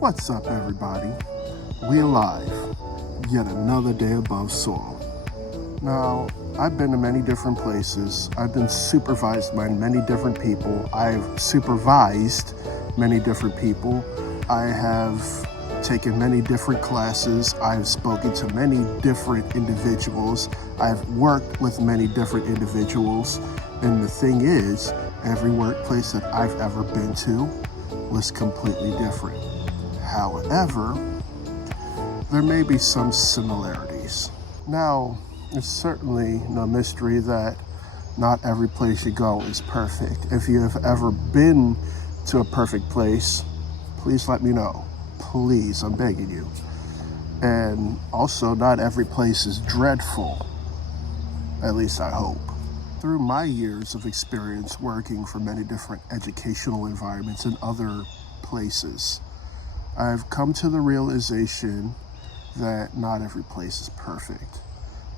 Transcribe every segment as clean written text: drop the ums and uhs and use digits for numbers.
What's up, everybody? We alive. Yet another day above soil. Now, I've been to many different places. I've been supervised by many different people. I've supervised many different people. I have taken many different classes. I've spoken to many different individuals. I've worked with many different individuals. And the thing is, every workplace that I've ever been to was completely different. However, there may be some similarities. Now, it's certainly no mystery that not every place you go is perfect. If you have ever been to a perfect place, please let me know. Please, I'm begging you. And also, not every place is dreadful. At least I hope. Through my years of experience working for many different educational environments and other places, I've come to the realization that not every place is perfect.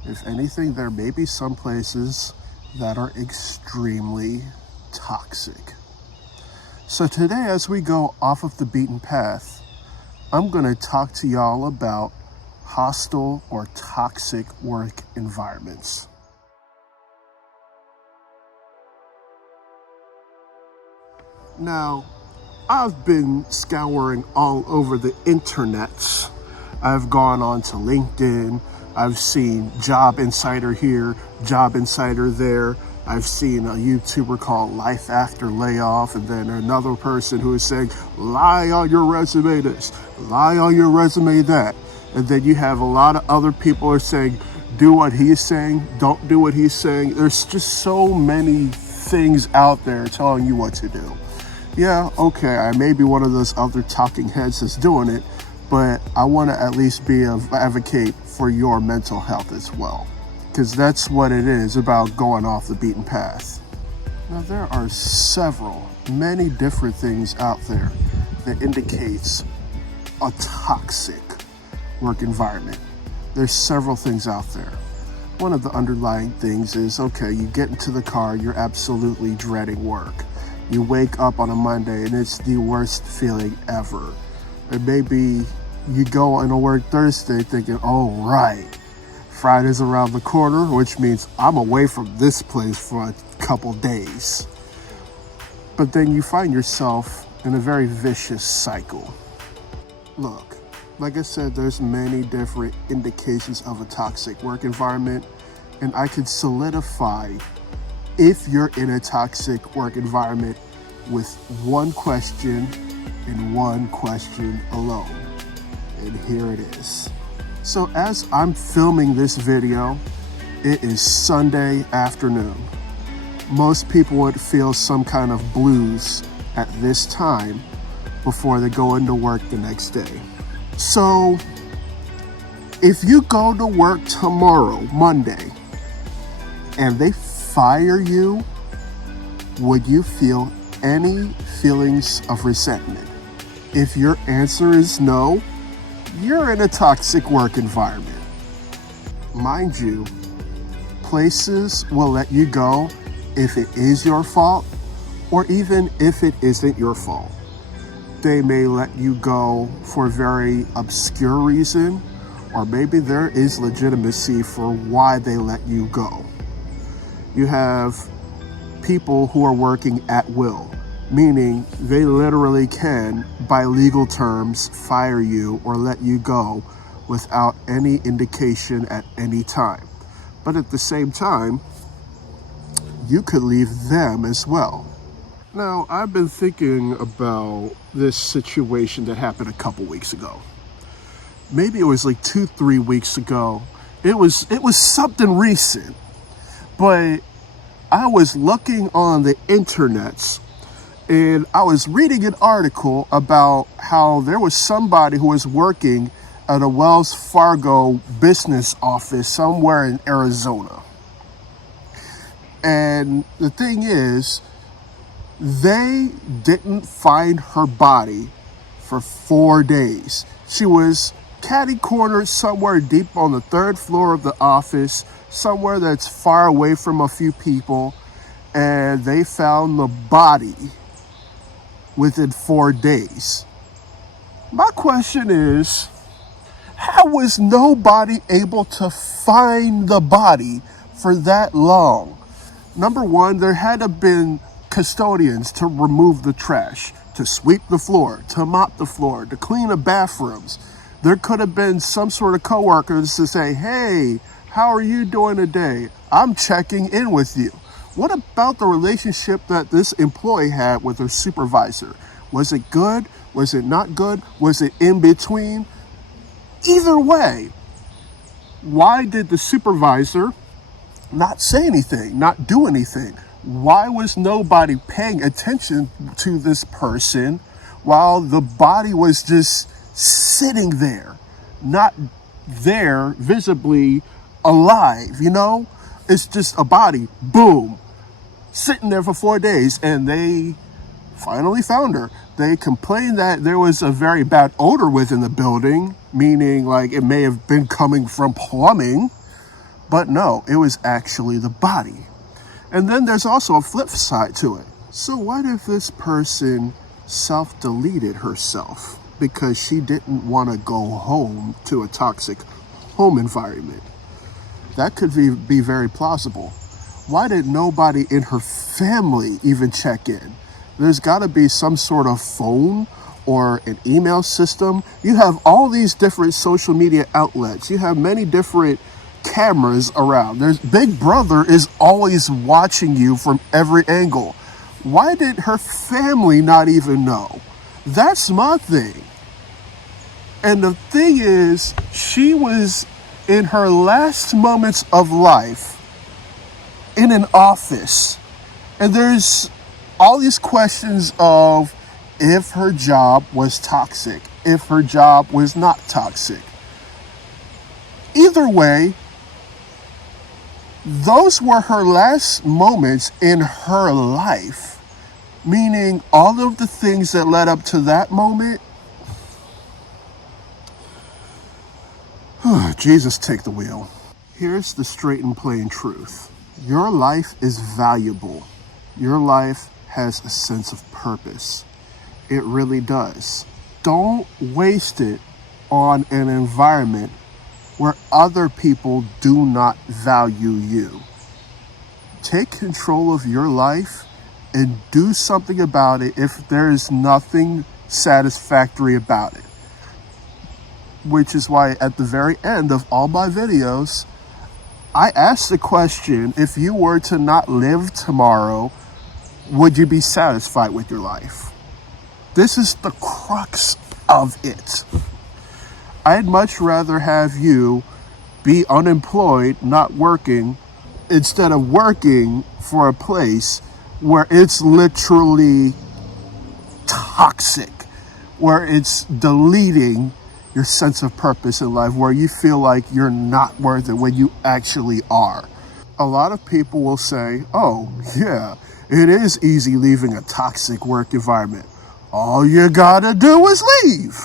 If anything, there may be some places that are extremely toxic. So today, as we go off of the beaten path, I'm going to talk to y'all about hostile or toxic work environments. Now, I've been scouring all over the internets. I've gone on to LinkedIn. I've seen Job Insider here, Job Insider there. I've seen a YouTuber called Life After Layoff, and then another person who is saying, lie on your resume this, lie on your resume that. And then you have a lot of other people are saying, do what he's saying, don't do what he's saying. There's just so many things out there telling you what to do. Yeah, okay, I may be one of those other talking heads that's doing it, but I want to at least be an advocate for your mental health as well, because that's what it is about going off the beaten path. Now, there are many different things out there that indicates a toxic work environment. There's several things out there. One of the underlying things is, okay, you get into the car, you're absolutely dreading work. You wake up on a Monday and it's the worst feeling ever. And maybe you go into work Thursday thinking, oh, right, Friday's around the corner, which means I'm away from this place for a couple days. But then you find yourself in a very vicious cycle. Look, like I said, there's many different indications of a toxic work environment, and I can solidify if you're in a toxic work environment with one question and one question alone. And here it is. So as I'm filming this video, it is Sunday afternoon. Most people would feel some kind of blues at this time before they go into work the next day. So if you go to work tomorrow, Monday, and they fire you, would you feel any feelings of resentment? If your answer is no, you're in a toxic work environment. Mind you, places will let you go if it is your fault, or even if it isn't your fault. They may let you go for a very obscure reason, or maybe there is legitimacy for why they let you go. You have people who are working at will, meaning they literally can, by legal terms, fire you or let you go without any indication at any time. But at the same time, you could leave them as well. Now, I've been thinking about this situation that happened a couple weeks ago. Maybe it was like 2-3 weeks ago. It was something recent. But I was looking on the internets and I was reading an article about how there was somebody who was working at a Wells Fargo business office somewhere in Arizona. And the thing is, they didn't find her body for 4 days. She was catty-cornered somewhere deep on the 3rd floor of the office, somewhere that's far away from a few people, and they found the body within 4 days. My question is, how was nobody able to find the body for that long? Number one, there had to have been custodians to remove the trash, to sweep the floor, to mop the floor, to clean the bathrooms. There could have been some sort of coworkers to say, hey, how are you doing today? I'm checking in with you. What about the relationship that this employee had with her supervisor? Was it good? Was it not good? Was it in between? Either way, why did the supervisor not say anything, not do anything? Why was nobody paying attention to this person while the body was just sitting there, not there visibly alive, you know? It's just a body, boom, sitting there for 4 days, and they finally found her. They complained that there was a very bad odor within the building, meaning like it may have been coming from plumbing, but no, it was actually the body. And then there's also a flip side to it. So what if this person self-deleted herself because she didn't want to go home to a toxic home environment? That could be very plausible. Why did nobody in her family even check in? There's got to be some sort of phone or an email system. You have all these different social media outlets. You have many different cameras around. There's Big Brother is always watching you from every angle. Why did her family not even know? That's my thing. And the thing is, she was in her last moments of life in an office. And there's all these questions of if her job was toxic, if her job was not toxic. Either way, those were her last moments in her life, meaning all of the things that led up to that moment. Jesus, take the wheel. Here's the straight and plain truth. Your life is valuable. Your life has a sense of purpose. It really does. Don't waste it on an environment where other people do not value you. Take control of your life and do something about it if there is nothing satisfactory about it. Which is why at the very end of all my videos, I ask the question, if you were to not live tomorrow, would you be satisfied with your life? This is the crux of it. I'd much rather have you be unemployed, not working, instead of working for a place where it's literally toxic, where it's deleting your sense of purpose in life, where you feel like you're not worth it when you actually are. A lot of people will say, oh, yeah, it is easy leaving a toxic work environment. All you gotta do is leave.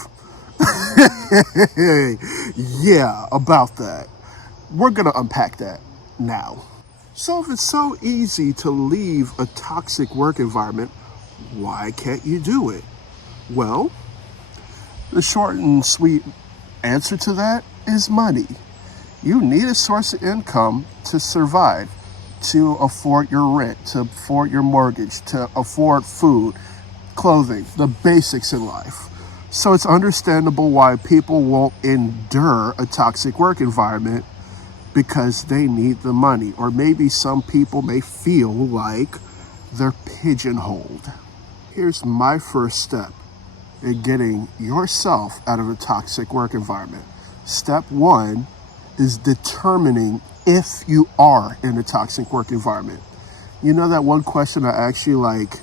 Yeah, about that. We're gonna unpack that now. So if it's so easy to leave a toxic work environment, why can't you do it? Well, the short and sweet answer to that is money. You need a source of income to survive, to afford your rent, to afford your mortgage, to afford food, clothing, the basics in life. So it's understandable why people won't endure a toxic work environment, because they need the money. Or maybe some people may feel like they're pigeonholed. Here's my first step in getting yourself out of a toxic work environment. Step one is determining if you are in a toxic work environment. You know that one question I asked you, like,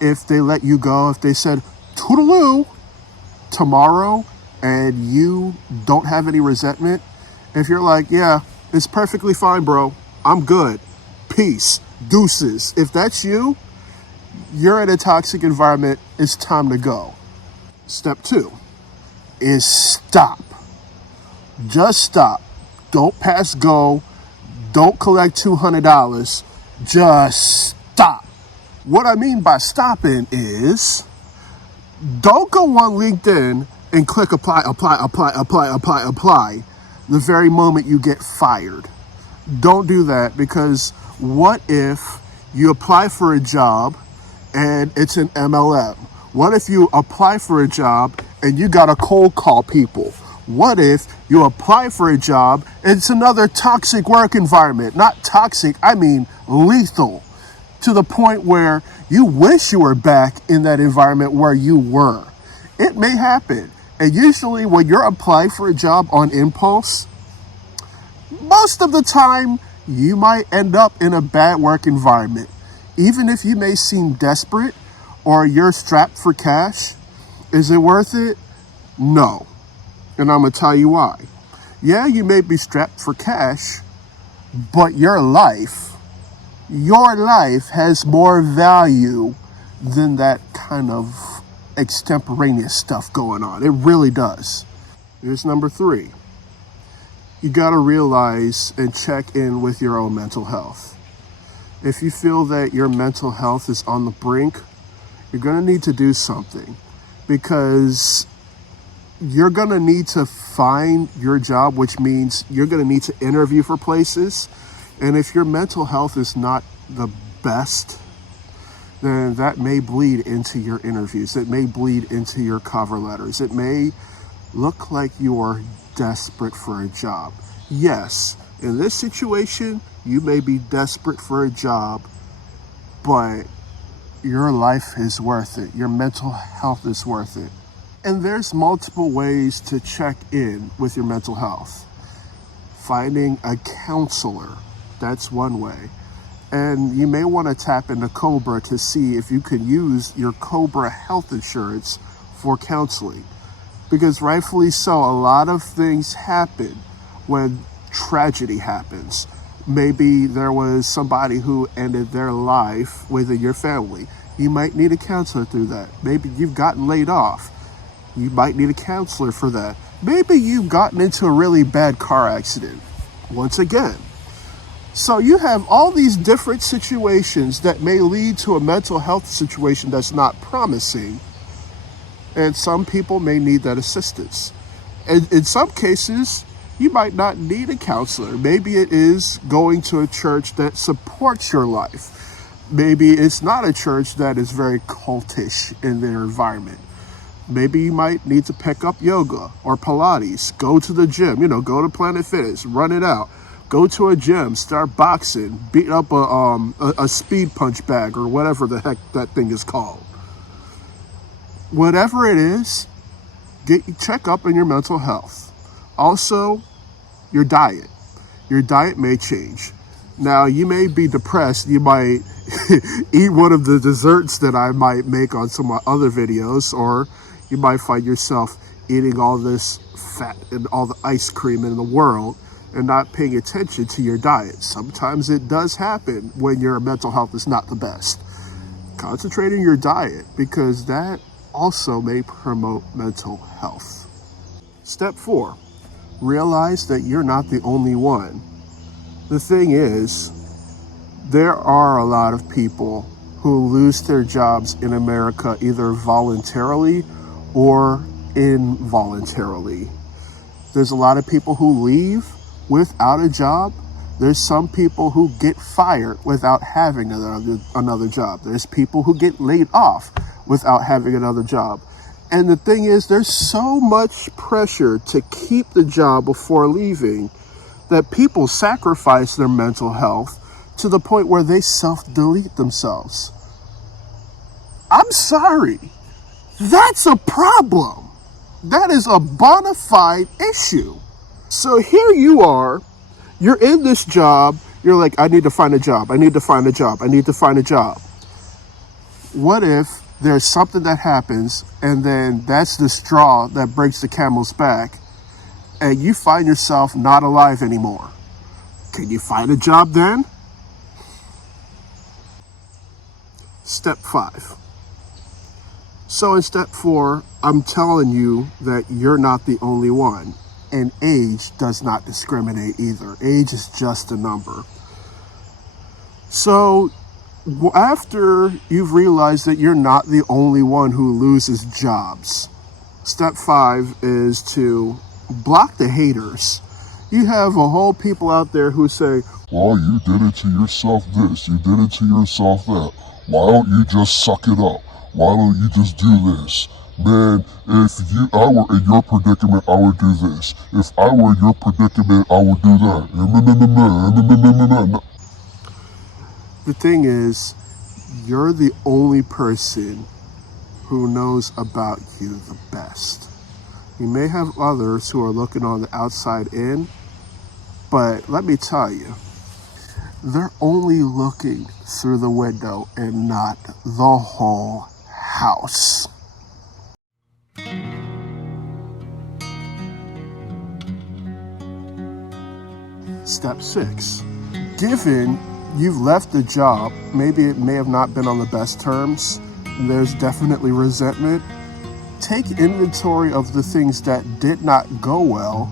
if they let you go, if they said, toodaloo, tomorrow, and you don't have any resentment, if you're like, yeah, it's perfectly fine, bro, I'm good, peace, deuces. If that's you, you're in a toxic environment, it's time to go. Step 2 is stop. Just stop. Don't pass go. Don't collect $200. Just stop. What I mean by stopping is, don't go on LinkedIn and click apply the very moment you get fired. Don't do that, because what if you apply for a job and it's an MLM? What if you apply for a job and you gotta cold call people? What if you apply for a job and it's another toxic work environment? Not toxic, I mean lethal, to the point where you wish you were back in that environment where you were. It may happen. And usually when you're applying for a job on impulse, most of the time you might end up in a bad work environment. Even if you may seem desperate or you're strapped for cash, is it worth it? No. And I'm going to tell you why. Yeah, you may be strapped for cash, but your life has more value than that kind of extemporaneous stuff going on. It really does. Here's number 3. You got to realize and check in with your own mental health. If you feel that your mental health is on the brink, you're going to need to do something, because you're going to need to find your job, which means you're going to need to interview for places. And if your mental health is not the best, then that may bleed into your interviews. It may bleed into your cover letters. It may look like you're desperate for a job. Yes, in this situation, you may be desperate for a job, but your life is worth it. Your mental health is worth it. And there's multiple ways to check in with your mental health. Finding a counselor, that's one way. And you may want to tap into Cobra to see if you can use your Cobra health insurance for counseling. Because rightfully so, a lot of things happen when tragedy happens. Maybe there was somebody who ended their life within your family. You might need a counselor through that. Maybe you've gotten laid off. You might need a counselor for that. Maybe you've gotten into a really bad car accident. Once again. So you have all these different situations that may lead to a mental health situation that's not promising. And some people may need that assistance. And in some cases, you might not need a counselor. Maybe it is going to a church that supports your life. Maybe it's not a church that is very cultish in their environment. Maybe you might need to pick up yoga or Pilates, go to the gym, go to Planet Fitness, run it out, go to a gym, start boxing, beat up a speed punch bag or whatever the heck that thing is called. Whatever it is, check up on your mental health. Also, your diet. Your diet may change. Now, you may be depressed. You might eat one of the desserts that I might make on some of my other videos, or you might find yourself eating all this fat and all the ice cream in the world and not paying attention to your diet. Sometimes it does happen when your mental health is not the best. Concentrate on your diet, because that also may promote mental health. Step 4, realize that you're not the only one. The thing is, there are a lot of people who lose their jobs in America either voluntarily or involuntarily. There's a lot of people who leave without a job. There's some people who get fired without having another job. There's people who get laid off without having another job. And the thing is, there's so much pressure to keep the job before leaving that people sacrifice their mental health to the point where they self-delete themselves. I'm sorry. That's a problem. That is a bona fide issue. So here you are, you're in this job, you're like, I need to find a job, I need to find a job, I need to find a job. What if there's something that happens and then that's the straw that breaks the camel's back and you find yourself not alive anymore? Can you find a job then? Step 5. So in step 4, I'm telling you that you're not the only one. And age does not discriminate either. Age is just a number. So after you've realized that you're not the only one who loses jobs, step 5 is to block the haters. You have a whole people out there who say, well, you did it to yourself this, you did it to yourself that. Why don't you just suck it up? Why don't you just do this? Man, if I were in your predicament, I would do this. If I were in your predicament, I would do that. The thing is, you're the only person who knows about you the best. You may have others who are looking on the outside in, but let me tell you, they're only looking through the window and not the whole house. Step 6. Given you've left the job, maybe it may have not been on the best terms, there's definitely resentment, take inventory of the things that did not go well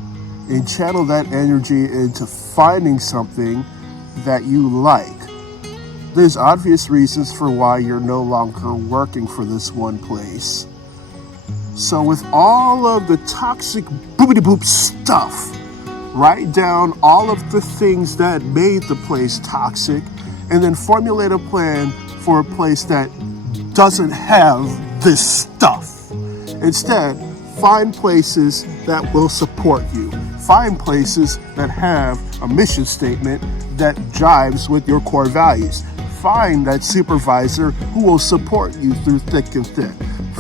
and channel that energy into finding something that you like. There's obvious reasons for why you're no longer working for this one place. So with all of the toxic boopity-boop stuff, write down all of the things that made the place toxic and then formulate a plan for a place that doesn't have this stuff. Instead, find places that will support you. Find places that have a mission statement that jives with your core values. Find that supervisor who will support you through thick and thin.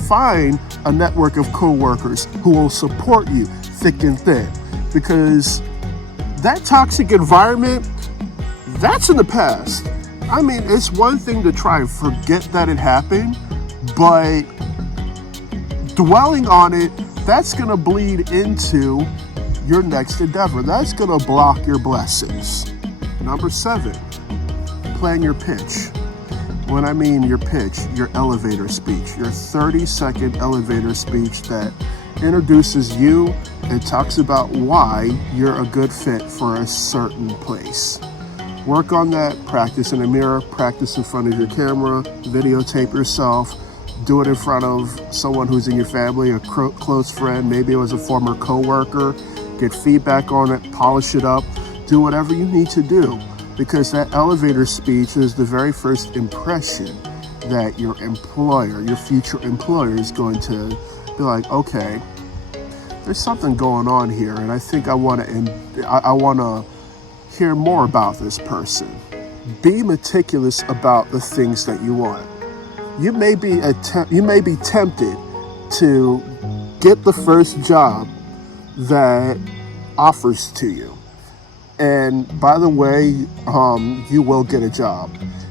Find a network of coworkers who will support you thick and thin. Because that toxic environment, that's in the past. I mean, it's one thing to try and forget that it happened, but dwelling on it, that's going to bleed into your next endeavor. That's going to block your blessings. Number 7, plan your pitch. When I mean your pitch, your elevator speech, your 30-second elevator speech that introduces you and talks about why you're a good fit for a certain place. Work on that, practice in a mirror, practice in front of your camera, videotape yourself, do it in front of someone who's in your family, a close friend, maybe it was a former coworker, get feedback on it, polish it up, do whatever you need to do, because that elevator speech is the very first impression that your employer, your future employer is going to be like, okay, there's something going on here, and I think I want to hear more about this person. Be meticulous about the things that you want. You may be tempted to get the first job that offers to you, and by the way, you will get a job.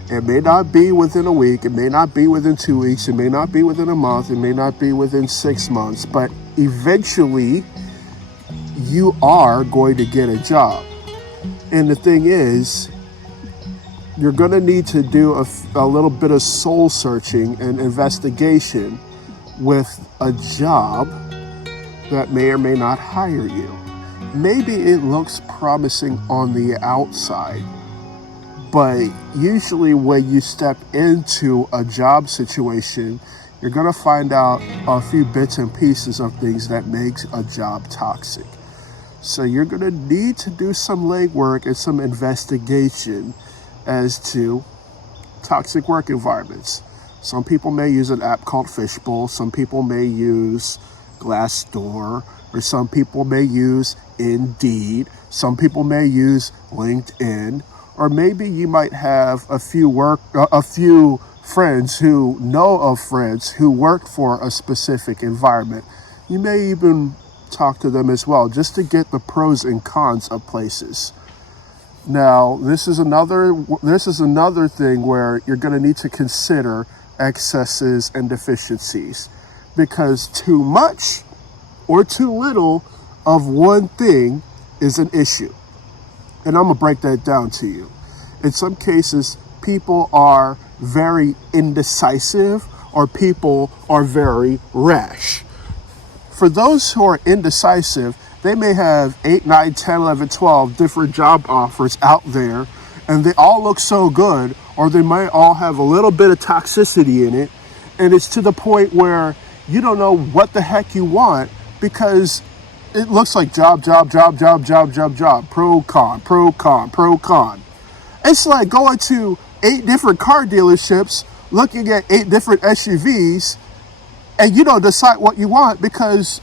It may not be within a week, it may not be within 2 weeks, it may not be within a month, it may not be within 6 months, but eventually you are going to get a job. And the thing is, you're going to need to do a little bit of soul searching and investigation with a job that may or may not hire you. Maybe it looks promising on the outside, but usually when you step into a job situation, you're going to find out a few bits and pieces of things that makes a job toxic. So you're going to need to do some legwork and some investigation as to toxic work environments. Some people may use an app called Fishbowl. Some people may use Glassdoor, or some people may use Indeed. Some people may use LinkedIn, or maybe you might have a few friends who know of friends who work for a specific environment. You may even talk to them as well, just to get the pros and cons of places. Now, this is another thing where you're going to need to consider excesses and deficiencies, because too much or too little of one thing is an issue. And I'm going to break that down to you. In some cases, people are very indecisive or people are very rash. For those who are indecisive, they may have 8, 9, 10, 11, 12 different job offers out there, and they all look so good, or they might all have a little bit of toxicity in it, and it's to the point where you don't know what the heck you want because it looks like job, pro, con, pro, con, pro, con. It's like going to 8 different car dealerships, looking at 8 different SUVs, and you don't decide what you want because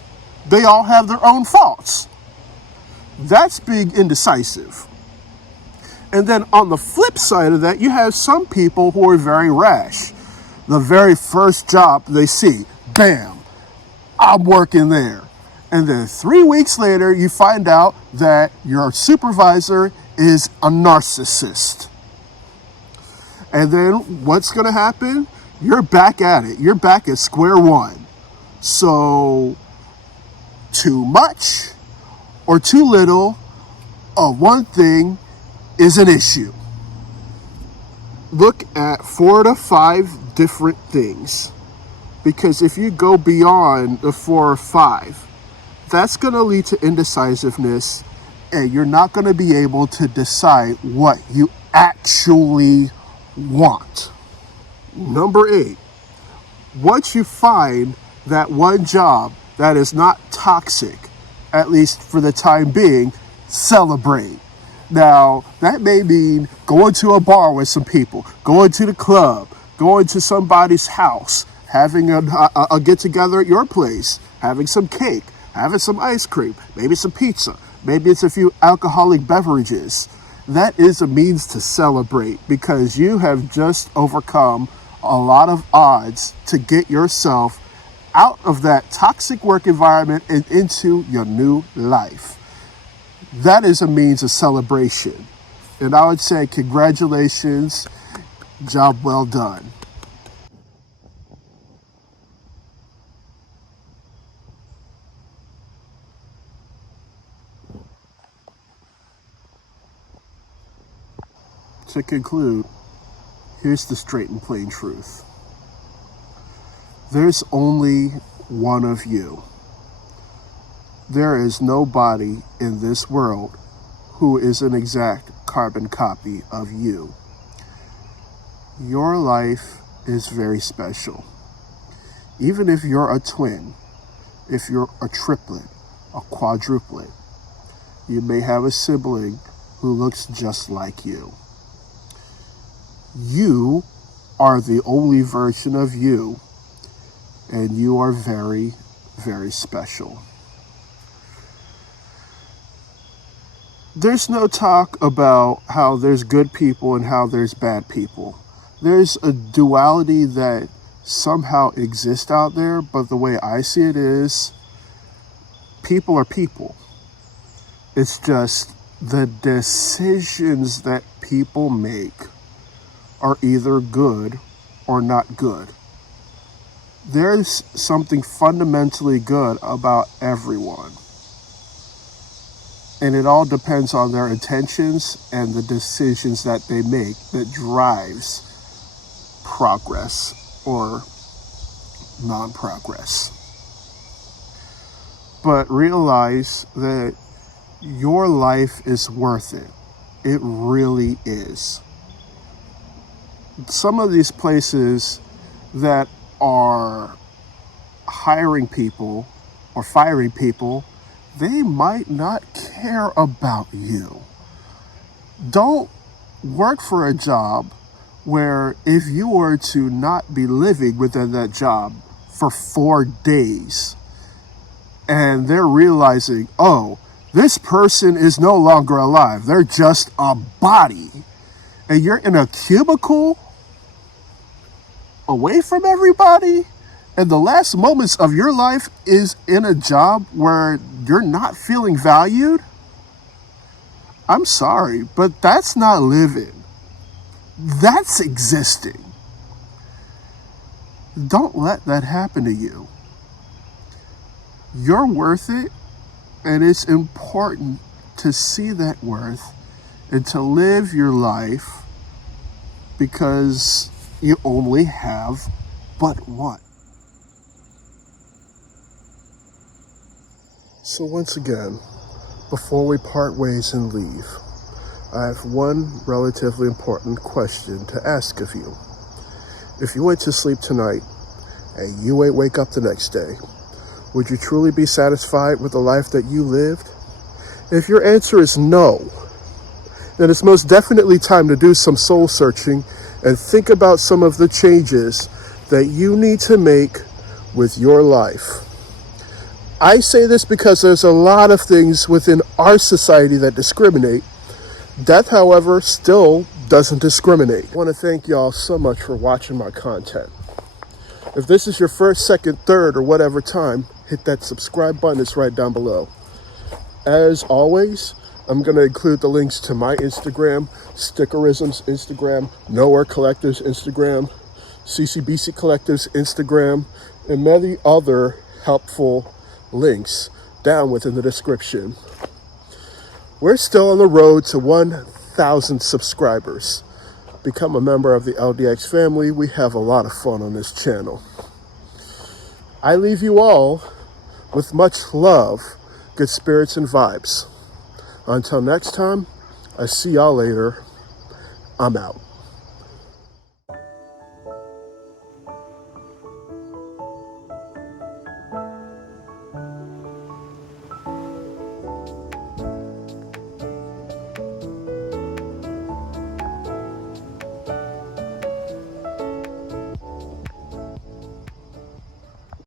they all have their own faults. That's being indecisive. And then on the flip side of that, you have some people who are very rash. The very first job they see, bam, I'm working there. And then 3 weeks later, you find out that your supervisor is a narcissist. And then what's going to happen? You're back at it. You're back at square one. So too much or too little of one thing is an issue. Look at 4 to 5 different things. Because if you go beyond the 4 or 5, that's going to lead to indecisiveness, and you're not going to be able to decide what you actually want. Number 8, once you find that one job that is not toxic, at least for the time being, celebrate. Now, that may mean going to a bar with some people, going to the club, going to somebody's house, having a get-together at your place, having some cake, having some ice cream, maybe some pizza, maybe it's a few alcoholic beverages. That is a means to celebrate because you have just overcome a lot of odds to get yourself out of that toxic work environment and into your new life. That is a means of celebration. And I would say congratulations, job well done. To conclude, here's the straight and plain truth. There's only one of you. There is nobody in this world who is an exact carbon copy of you. Your life is very special. Even if you're a twin, if you're a triplet, a quadruplet, you may have a sibling who looks just like you. You are the only version of you, and you are very, very special. There's no talk about how there's good people and how there's bad people. There's a duality that somehow exists out there, but the way I see it is, people are people. It's just the decisions that people make are either good or not good. There's something fundamentally good about everyone. And it all depends on their intentions and the decisions that they make that drives progress or non-progress. But realize that your life is worth it. It really is. Some of these places that are hiring people or firing people, they might not care about you. Don't work for a job where if you were to not be living within that job for 4 days and they're realizing, oh, this person is no longer alive, they're just a body, and you're in a cubicle away from everybody, and the last moments of your life is in a job where you're not feeling valued, I'm sorry, but that's not living. That's existing. Don't let that happen to you. You're worth it, and it's important to see that worth and to live your life because you only have but one. So once again, before we part ways and leave, I have one relatively important question to ask of you. If you went to sleep tonight and you ain't wake up the next day, would you truly be satisfied with the life that you lived? If your answer is no, then it's most definitely time to do some soul searching and think about some of the changes that you need to make with your life. I say this because there's a lot of things within our society that discriminate. Death, however, still doesn't discriminate. I want to thank y'all so much for watching my content. If this is your first, second, third, or whatever time, hit that subscribe button. It's right down below. As always, I'm going to include the links to my Instagram, Stickerism's Instagram, Nowhere Collective's Instagram, CCBC Collective's Instagram, and many other helpful links down within the description. We're still on the road to 1,000 subscribers. Become a member of the LDX family. We have a lot of fun on this channel. I leave you all with much love, good spirits, and vibes. Until next time, I see y'all later. I'm out.